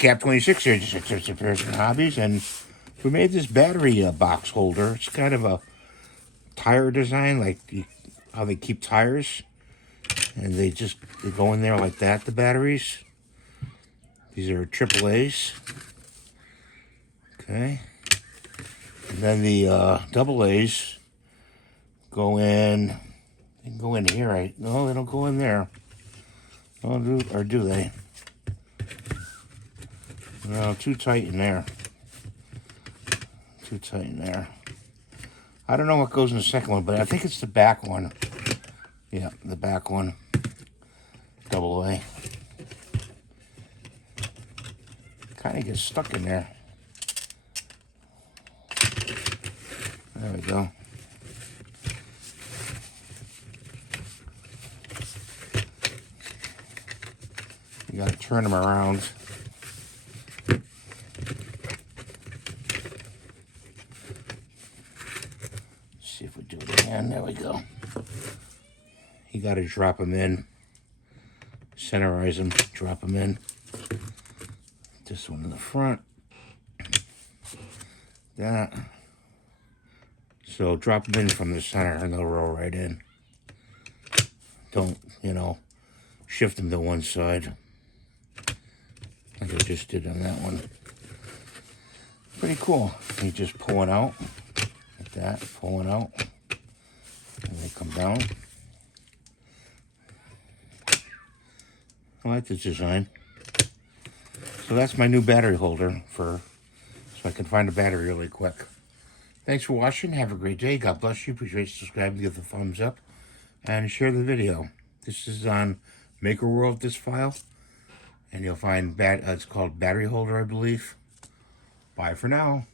Cap 26 here, just appears in hobbies, and we made this battery box holder. It's kind of a tire design, like how they keep tires, and they go in there like that. The batteries. These are AAA's. Okay, and then the double A's go in. They can go in here, right? No, they don't go in there. Oh, or do they? No, too tight in there. Too tight in there. I don't know what goes in the second one, but I think it's the back one. Yeah, the back one. Double A. Kind of gets stuck in there. There we go. You gotta turn them around. See if we do it again. There we go. You gotta drop them in. Centerize them. Drop them in. This one in the front. That. So drop them in from the center and they'll roll right in. Don't, shift them to one side. Like I just did on that one. Pretty cool. You just pull it out. Like that. Pull it out. And they come down. I like this design. So that's my new battery holder so I can find a battery really quick. Thanks for watching. Have a great day. God bless you. Please rate, subscribe, give the thumbs up, and share the video. This is on Maker World, this file. And you'll find, it's called battery holder, I believe. Bye for now.